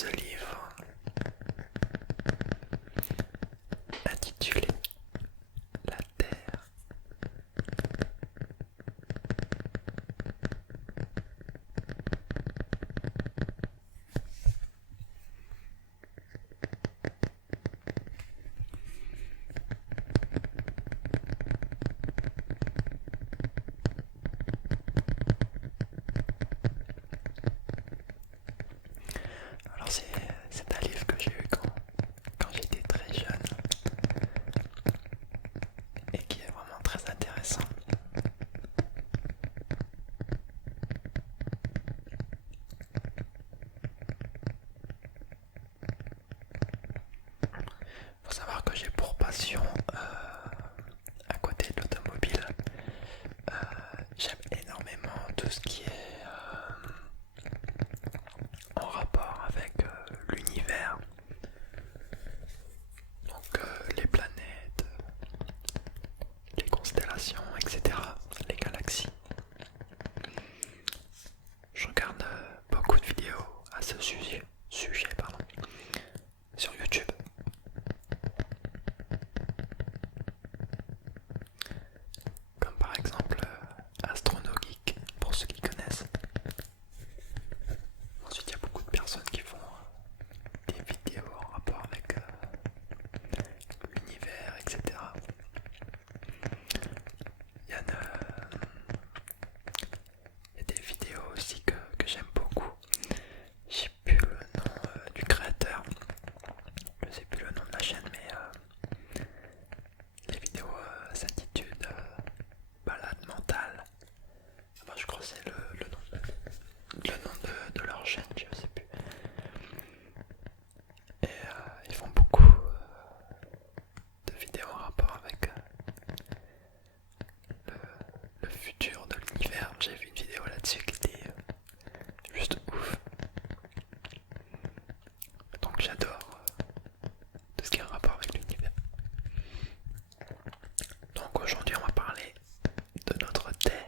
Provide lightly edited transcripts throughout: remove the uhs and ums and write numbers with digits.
ce livre intitulé La Terre. Alors c'est un livre que j'ai eu quand j'étais très jeune et qui est vraiment très intéressant. Faut savoir que j'ai pour passion, à côté de l'automobile, j'aime énormément tout ce qui est en rapport avec l'univers. Donc les planètes, les constellations, etc., les galaxies. Je regarde beaucoup de vidéos à ce sujet pardon, sur YouTube. Comme par exemple AstronoGeek, pour ceux qui connaissent. Ensuite, il y a beaucoup de personnes qui font des vidéos en rapport avec l'univers, etc. Il y a des vidéos aussi que j'aime beaucoup. Je sais plus le nom du créateur, je sais plus le nom de la chaîne, mais les vidéos s'intitulent Balade mentale. Enfin, je crois que c'est le nom de leur chaîne, je sais plus. Et ils font beaucoup de vidéos en rapport avec le futur de l'univers. J'ai vu une vidéo là-dessus qui était juste ouf. Donc j'adore tout ce qui est en rapport avec l'univers. Donc aujourd'hui on va parler de notre Terre.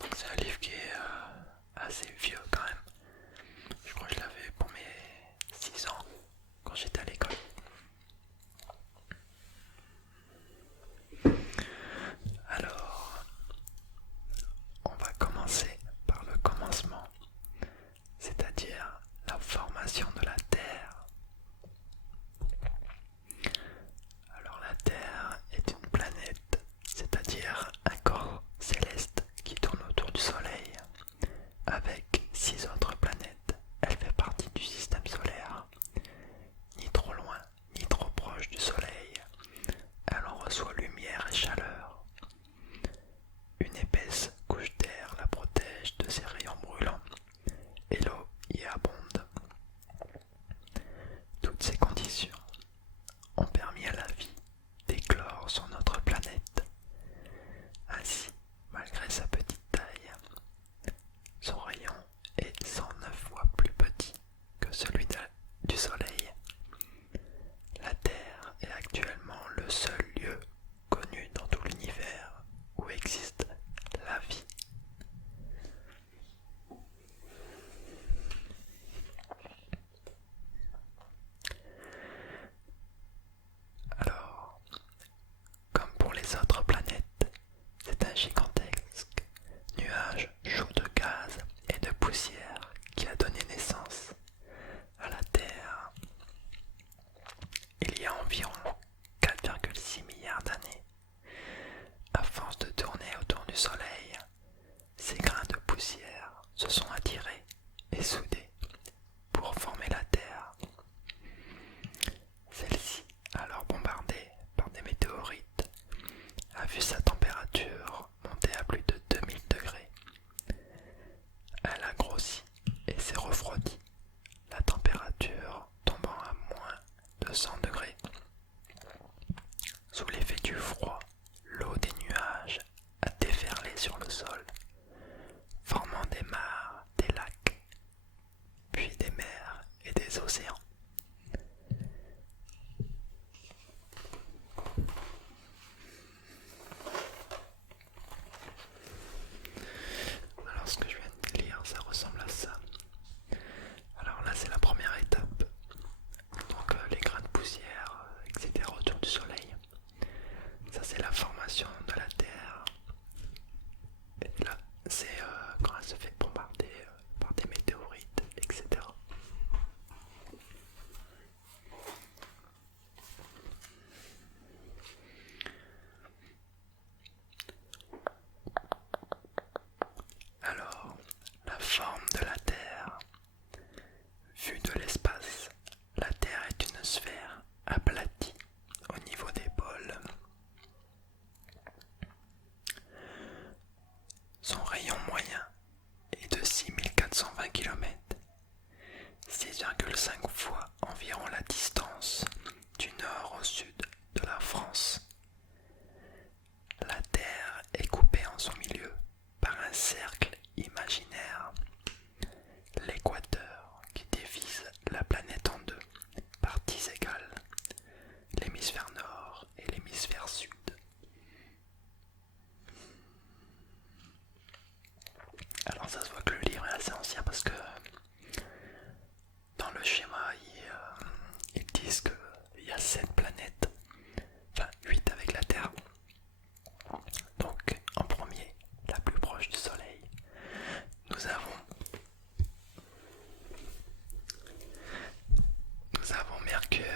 Donc c'est un livre qui est assez vieux quand même. Je crois que je l'avais pour mes 6 ans quand j'étais à l'école. Alors, on va commencer par le commencement, c'est-à-dire la formation de la Terre. Alors la Terre est une planète, c'est-à-dire un corps céleste qui tourne autour du Soleil avec 6 autres planètes. Elle fait partie du système solaire, ni trop loin, ni trop proche du Soleil. Elle en reçoit lumière et chaleur. Une épaisse couche d'air la protège de ses rayons brûlants et l'eau y abonde. Toutes ces conditions ont permis à la vie d'éclore sur notre planète. Ainsi, malgré sa petite taille, son rayon est 109 fois plus petit que celui du Soleil. La Terre est actuellement le seul lieu connu dans tout l'univers où existe la vie. Alors, comme pour les autres planètes, c'est un gigantesque nuage chaud de gaz et de poussière qui a donné naissance à la Terre il y a environ 4,6 milliards d'années. À force de tourner autour du Soleil, ces grains de poussière se sont attirés et soudés pour former la Terre. Celle-ci, alors bombardée par des météorites, a vu sa température monter à plus de 2000 degrés. Elle a grossi et s'est refroidie, la température tombant à moins de 100 degrés. Sous l'effet du froid, l'eau des nuages a déferlé sur le sol, formant des mares, des lacs, puis des mers et des océans.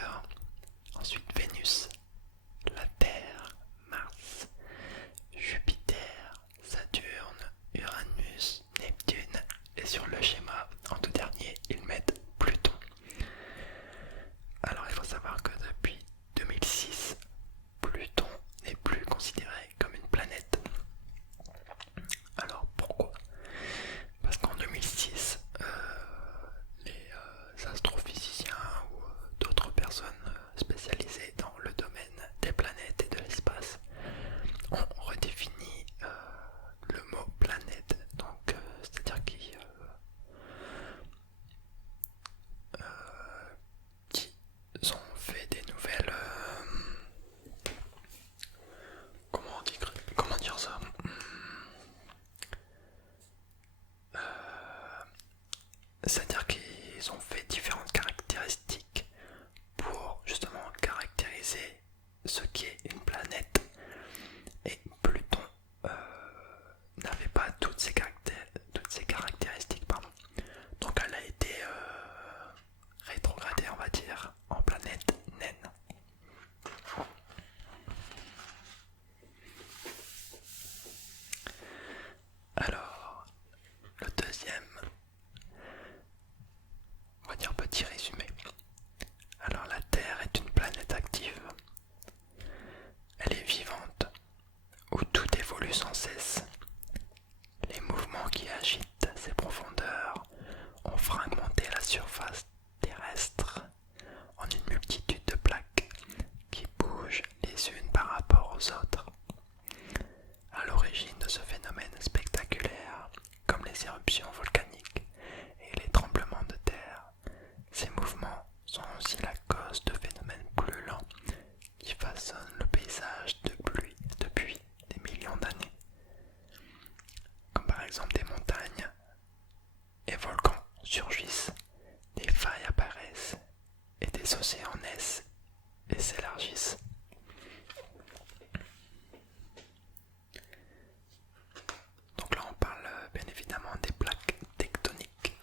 Jupiter, ensuite Vénus, la Terre, Mars, Jupiter, Saturne, Uranus, Neptune et sur le schéma, en tout dernier, ils mettent Pluton. Alors il faut savoir que depuis 2006, Pluton n'est plus considéré comme une planète. Alors pourquoi? Parce qu'en 2006, les astrophysiciens ou d'autres personnes spécialisées dans le domaine des planètes et de l'espace ont redéfini le mot planète. Donc c'est-à-dire qu'ils ont fait des nouvelles... comment dire ça? C'est-à-dire qu'ils ont fait différentes caractéristiques pour justement caractériser ce qu'est une planète. Et Pluton n'avait pas toutes ces caractéristiques. Donc elle a été rétrogradée, on va dire, en planète naine. Alors, le deuxième, on va dire petit résumé. Alors la Terre est une planète active. Elle est vivante, où tout évolue sans cesse. Les mouvements qui agitent ses profondeurs ont fragmenté la surface terrestre en une multitude de plaques qui bougent les unes par rapport aux autres. À l'origine de ce phénomène spectaculaire, comme les éruptions volcaniques et les tremblements de terre, ces mouvements sont aussi la cause de phénomènes plus lents qui façonnent le paysage depuis des millions d'années, comme par exemple des montagnes et volcans surgissent, des failles apparaissent et des océans naissent et s'élargissent. Donc là on parle bien évidemment des plaques tectoniques.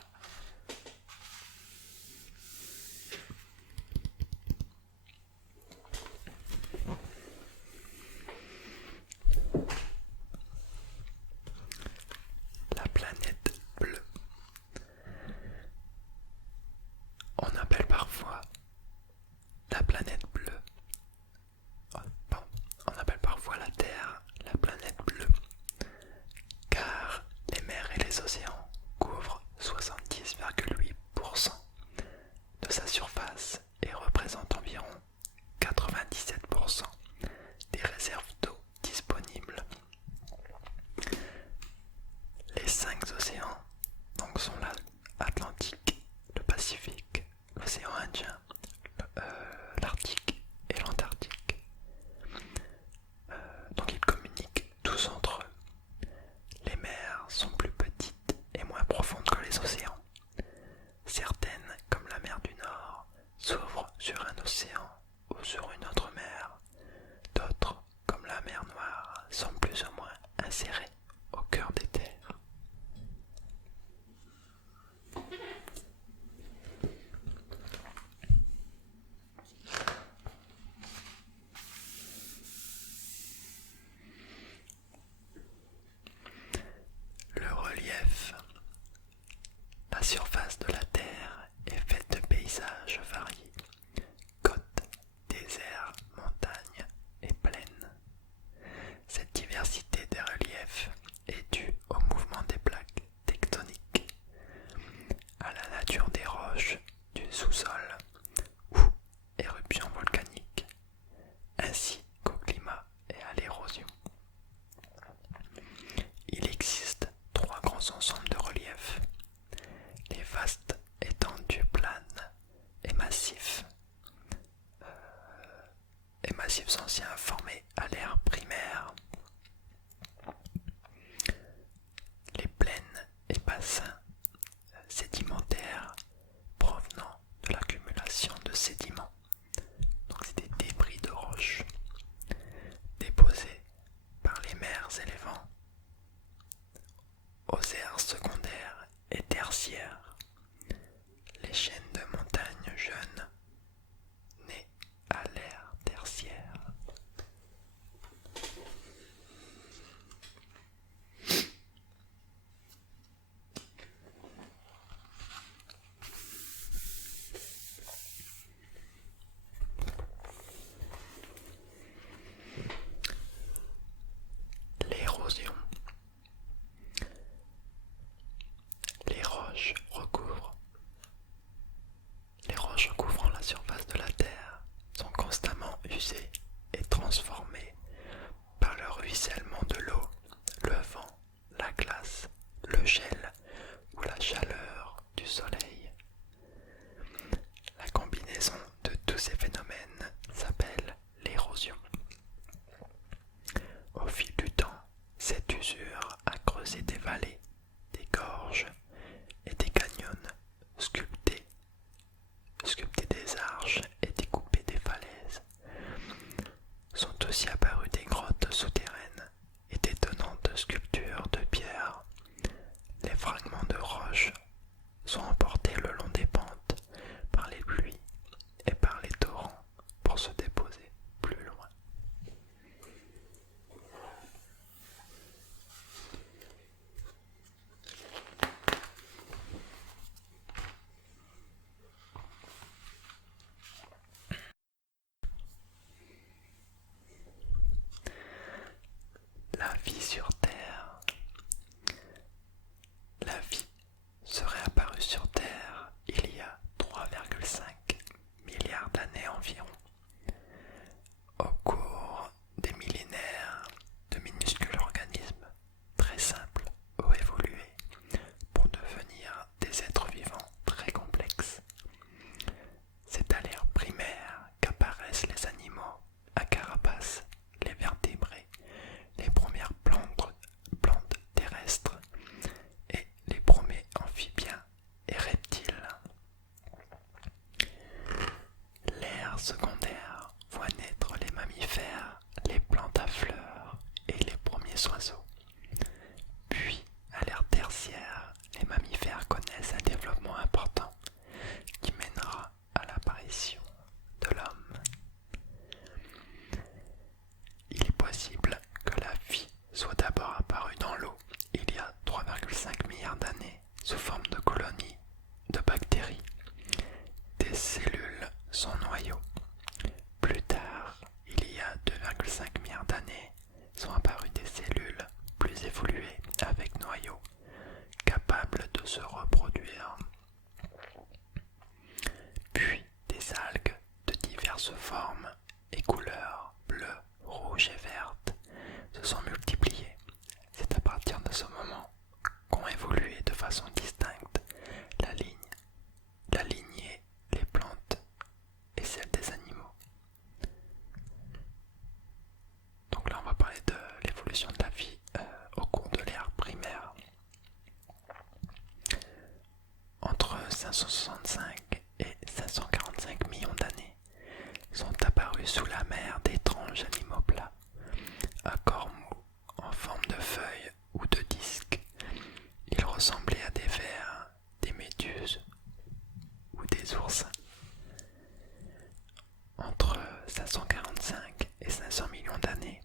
La planète bleue. On appelle parfois la planète bleue. On appelle parfois la Terre la planète bleue, car les mers et les océans couvrent 70,8% de sa surface et représentent environ 97% des réserves d'eau disponibles. Les 5 océans donc sont l'Atlantique, le Pacifique, l'océan Indien, l'Arctique et l'Antarctique. Donc ils communiquent tous entre eux. Les mers sont plus petites et moins profondes que les océans. Certaines, comme la mer du Nord, s'ouvrent sur un océan ou sur une autre mer. D'autres, comme la mer Noire, sont plus ou moins insérées au cœur des terres. Le relief. La surface de la Terre est faite de paysages variés. Côtes, déserts, montagnes et plaines. Cette diversité des reliefs est due au mouvement des plaques tectoniques, à la nature des roches du sous-sol ou éruptions volcaniques, ainsi qu'au climat et à l'érosion. Il existe 3 grands ensembles de reliefs: les vastes étendues planes et massifs anciens formés à l'ère primaire, les plaines et bassins sédimentaires provenant de l'accumulation de sédiments. Donc c'est des débris de roches déposés par les mers et les vents aux aires secondaires et tertiaires. Les chaînes de montagnes jeunes, nées diffusée et transformée par le ruissellement de l'eau, le vent, la glace, le gel ou la chaleur du soleil. La combinaison de tous ces phénomènes s'appelle l'érosion. Au fil du temps, cette usure a creusé des vallées, des gorges et des canyons, sculpté des arches et découpé des falaises. Sont aussi apparues des grottes souterraines et d'étonnantes sculptures de pierre. Les fragments de roches sont emportés le long des pentes par les pluies et par les torrents pour se déposer plus loin. La vie sur Terre. La vie serait apparue sur Terre il y a 3,5 milliards d'années environ. Au cours des millénaires, de minuscules organismes très simples ont évolué pour devenir des êtres vivants très complexes. C'est à l'ère primaire qu'apparaissent les animaux à carapace, les vertébrés, les premières plantes terrestres et les premiers amphibiens et reptiles. L'ère secondaire voit naître les mammifères, les plantes à fleurs et les premiers oiseaux. Puis, à l'ère tertiaire, les mammifères connaissent un développement important qui mènera à l'apparition de l'homme. Il est possible que la vie soit d'abord apparue dans l'eau il y a 3,5 milliards d'années sous forme de colonies de bactéries, des cellules sans noyau. Plus tard, il y a 2,5 milliards d'années, sont apparues des cellules plus évoluées avec noyau, capables de se reproduire. Puis des algues de diverses formes et couleurs, bleues, rouges et vertes, se sont multipliées. C'est à partir de ce moment qu'ont évolué de façon distincte la lignée, les plantes et celle des animaux. Donc là on va parler de l'évolution de la vie au cours de l'ère primaire. Entre 565 et 545 millions d'années sont apparus sous la mer d'étranges animaux plats, à corps mou, en forme de feuilles ou de disques. Ils ressemblaient à des vers, des méduses ou des oursins. Entre 545 et 500 millions d'années,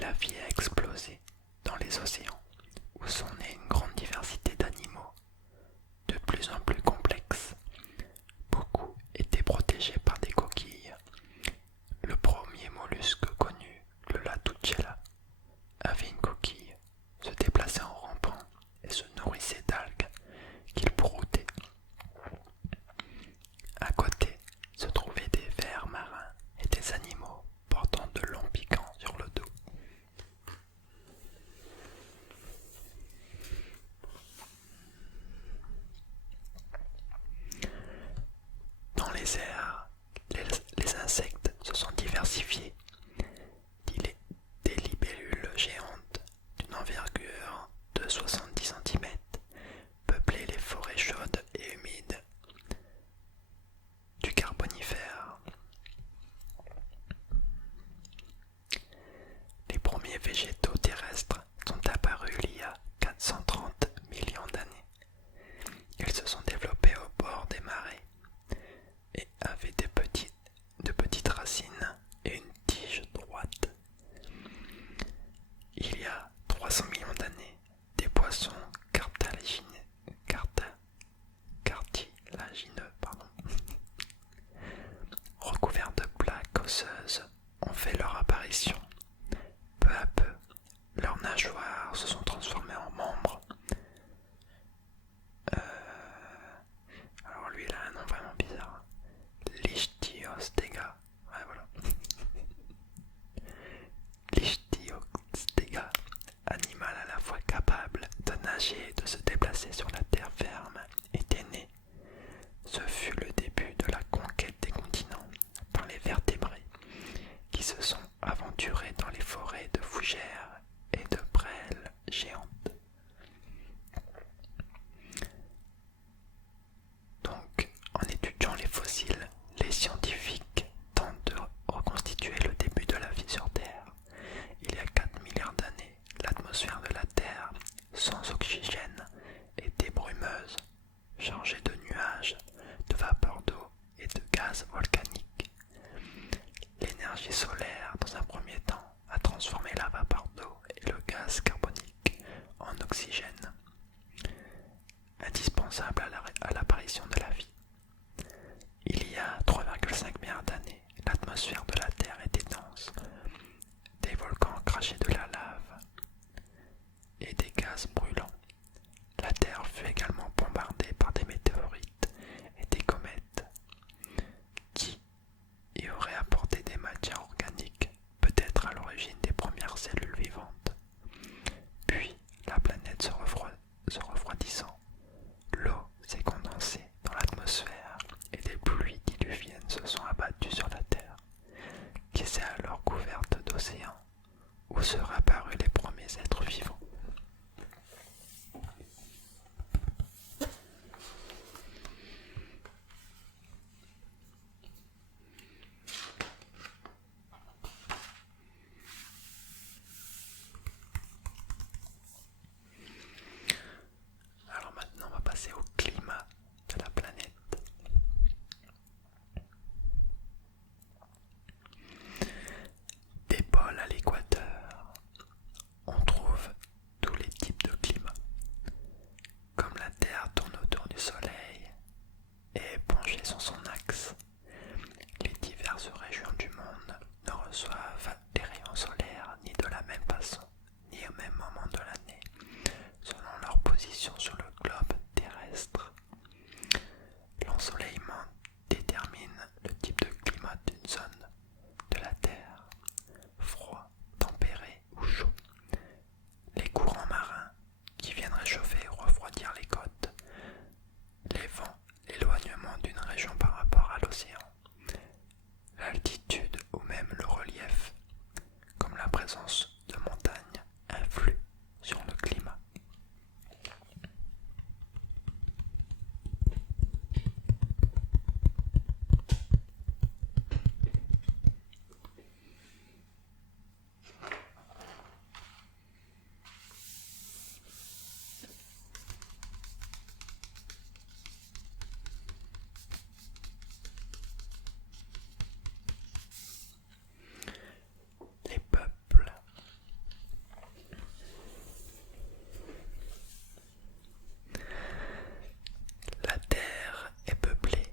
la vie a explosé dans les océans, où sont nés une grande diversité d'animaux, de plus en plus complexes. Beaucoup étaient protégés par des coquilles. Le premier mollusque connu, le Latouchella, avait une coquille, se déplaçait en rampant et se nourrissait d'algues qu'il broutait. À côté se trouvaient des vers marins et des animaux portant de longs piquants sur le dos. Dans les airs, les insectes se sont diversifiés. Des libellules géantes d'une envergure de 70 cm peuplaient les forêts chaudes et humides du Carbonifère. Les premiers végétaux terrestres sont apparus il y a 430 millions d'années. Ils se sont développés au bord des marais et avaient de petites racines et une tige droite. Il y a 300 millions d'années, des poissons cartilagineux, recouverts de plaques osseuses, ont fait leur apparition. Peu à peu, leurs nageoires se sont transformées en membres. Alors lui il a un nom vraiment bizarre. Lichtiostega. Ouais, voilà. l'énergie solaire, dans un premier temps, a transformé la vapeur d'eau et le gaz carbonique en oxygène, indispensable à l'apparition de la vie. Il y a 3,5 milliards d'années, l'atmosphère de la Terre était dense. Des volcans crachaient de la lave et des gaz brûlants. La Terre fut également bombardée par des météorites et des comètes qui y auraient apporté des matières organiques, peut-être à l'origine des premières cellules vivantes. Puis, la planète se refroidissant, l'eau s'est condensée dans l'atmosphère et des pluies diluviennes se sont abattues sur la Terre, qui s'est alors couverte d'océans, où seraient apparus les premiers êtres vivants. Alors maintenant, on va passer au climat de la planète. Des pôles à l'équateur, on trouve tous les types de climats. Comme la Terre tourne autour du Soleil et est penchée sur son axe, les diverses régions du monde ne reçoivent les rayons solaires ni de la même façon, ni au même moment de l'année, selon leur position sur le globe terrestre. L'ensoleillement détermine le type de climat d'une zone de la Terre, froid, tempéré ou chaud. Les courants marins qui viennent réchauffer ou refroidir les côtes, les vents, l'éloignement d'une région par rapport à l'océan, l'altitude ou même le relief, comme la présence de montagnes, influent sur le climat. Les peuples. La Terre est peuplée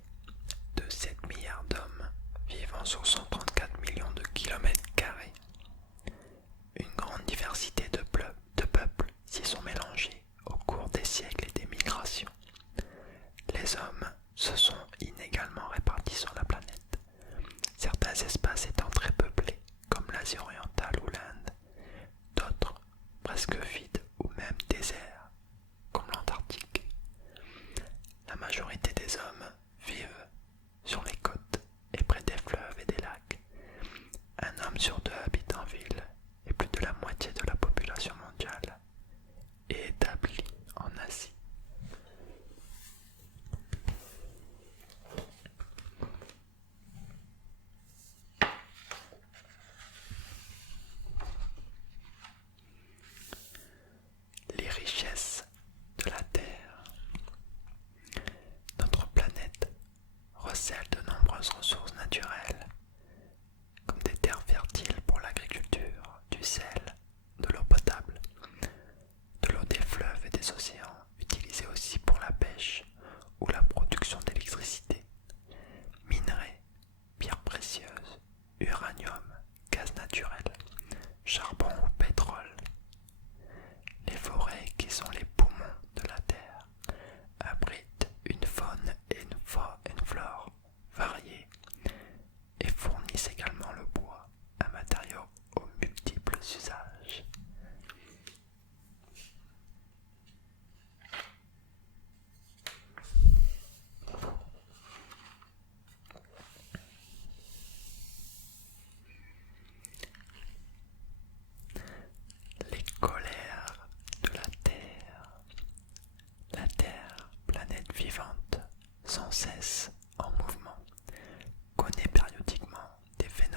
de 7 milliards d'hommes vivant sur 134 millions de kilomètres carrés. Une grande diversité de peuples s'y sont mélangés au cours des siècles et des migrations. Les hommes se sont inégalement répartis sur la planète, certains espaces étant très peuplés, comme l'Asie orientale ou l'Inde, d'autres presque vides ou même déserts, comme l'Antarctique. La majorité des hommes vivent sur les côtes et près des fleuves et des lacs. Un homme sur deux habite en ville et plus de la moitié de la population mondiale est établie en Asie. Les richesses de la Terre. Notre planète recèle de nombreuses ressources naturelles, comme des terres fertiles pour l'agriculture, du sel, de l'eau potable, de l'eau des fleuves et des océans, utilisée aussi pour la pêche ou la production d'électricité, minerais, pierres précieuses, uranium, gaz naturel, charbon ou pétrole. Les forêts, qui sont les poumons de la Terre, abritent une faune et une flore variées et fournissent également le bois, un matériau aux multiples usages. Les colères de la Terre. La Terre, planète vivante, sans cesse en mouvement, connaît périodiquement des phénomènes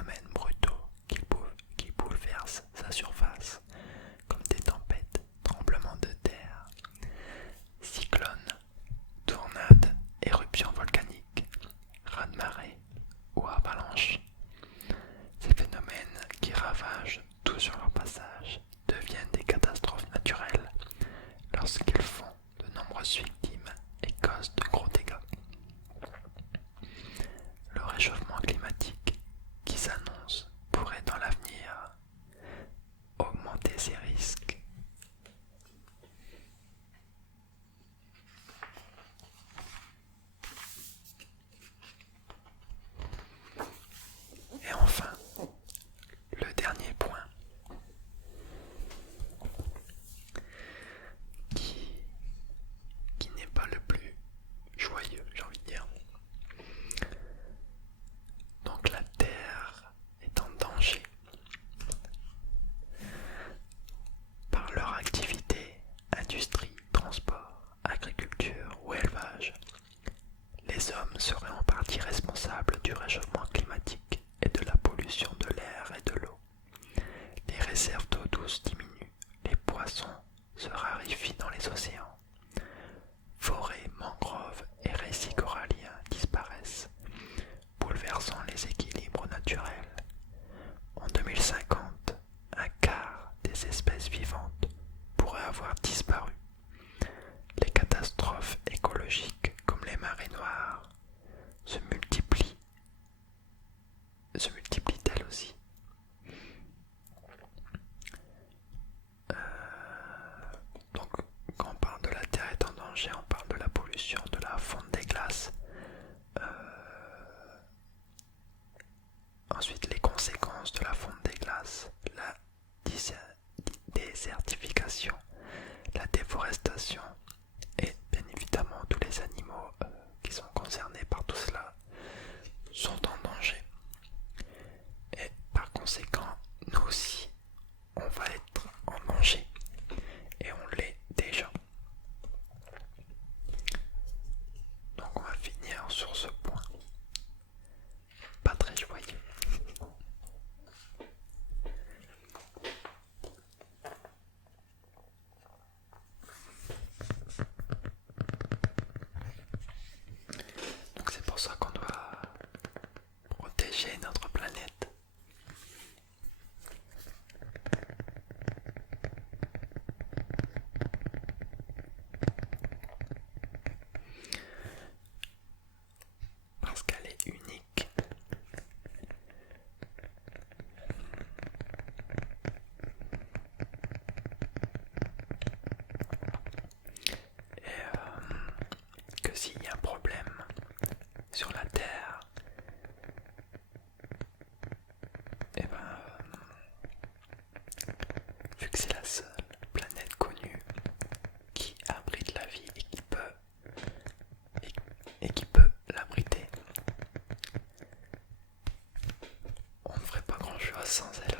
sans elle.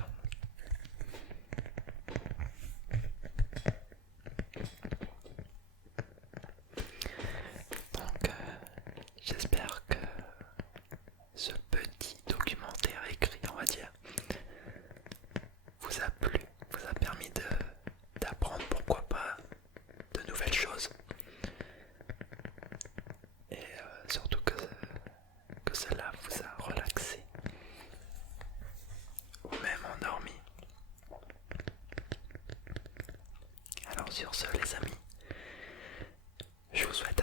Donc j'espère que ce petit documentaire écrit, on va dire, vous a plu, vous a permis d'apprendre pourquoi pas de nouvelles choses. Et surtout que cela vous a relaxé ou même endormi. Alors sur ce les amis, je vous souhaite